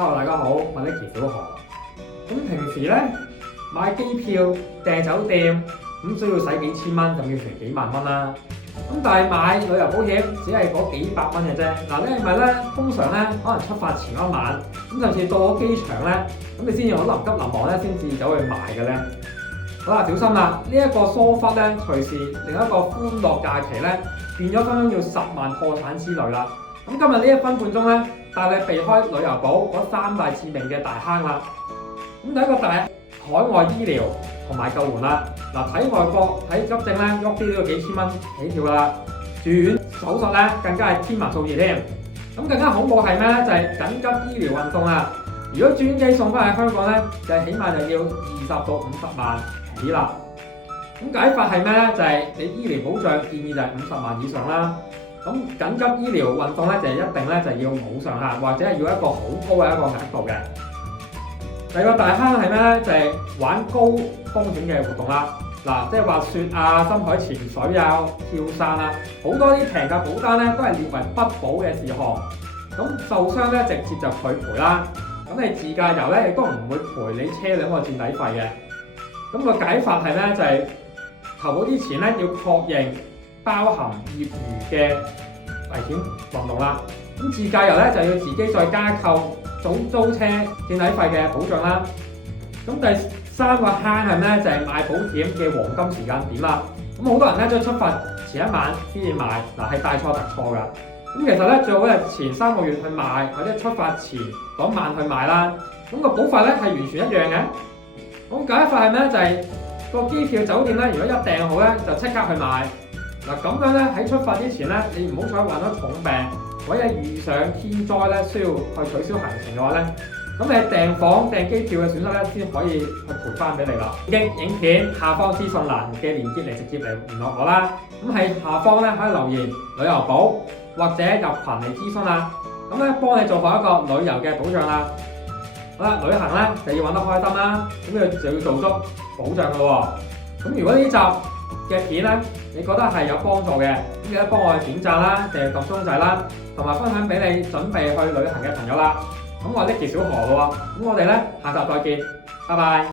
大家好，我係 Nicky 小何。咁平時咧買機票訂酒店咁需要使幾千蚊，甚至乎幾萬蚊啦。咁但係買旅遊保險只係嗰幾百蚊嘅啫。嗱，因為咧通常咧可能出發前一晚，咁甚至到咗機場咧，咁你先至好臨急臨忙咧先至走去買嘅咧。好啦，小心啦！呢一個疏忽咧，隨時另一個歡樂假期咧變咗分鐘要10萬破產之類啦。咁今日呢1分半鐘咧，帶你避開旅遊保嗰3大致命嘅大坑啦。咁第一個大海外醫療同埋救援啦。嗱，睇外國睇急症咧，喐啲都要幾千蚊起跳啦。住院手術咧更加係天文數字添。咁更加恐怖係咩咧？就係緊急醫療運送啦。如果轉機送翻去香港咧，就係起碼就要20到50萬起啦。咁解法係咩咧？就係你醫療保障建議就係50萬以上啦。咁緊急醫療運送咧就一定咧就要冇上限，或者係要一個好高嘅一個額度嘅。第二個大坑係咩咧？就係玩高風險嘅活動啦。嗱，即係滑雪啊、深海潛水啊、跳傘啊，好多啲平價保單咧都係列為不保嘅事項。咁受傷咧直接就拒賠啦。咁你自駕遊咧亦都唔會賠你車輛個墊底費嘅。咁個解法係咩？就係投保之前咧要確認包含業餘嘅危險運動啦。咁自駕遊咧就要自己再加購租車墊底費嘅保障啦。咁第3個坑係咩？就係買保險嘅黃金時間點啦。咁好多人咧都出發前一晚先至買，嗱係大錯特錯㗎。咁其實咧最好係前3個月去買，或者出發前嗰晚去買啦。咁個保費咧係完全一樣嘅。咁解法係咩？就係個機票酒店咧，如果一訂好咧，就即刻去買。嗱，咁樣咧喺出發之前咧，你唔好彩患咗重病，或者遇上天災咧，需要去取消行程嘅話咧，咁你訂房訂機票嘅損失咧，先可以去賠翻俾你啦。經影片下方資訊欄嘅連結嚟直接嚟聯絡我啦。咁喺下方咧可以留言旅遊保或者入群嚟諮詢啦。咁咧幫你做好一個旅遊嘅保障啦。好啦，旅行咧就要玩得開心啦，咁佢就要做足保障咯喎。咁如果呢集嘅片咧，你覺得係有幫助嘅，咁記得幫我點讚啦，訂閱撳鐘仔啦，同埋分享俾你準備去旅行嘅朋友啦。咁我係 Nicky 小何喎，咁我哋咧下集再見，拜拜。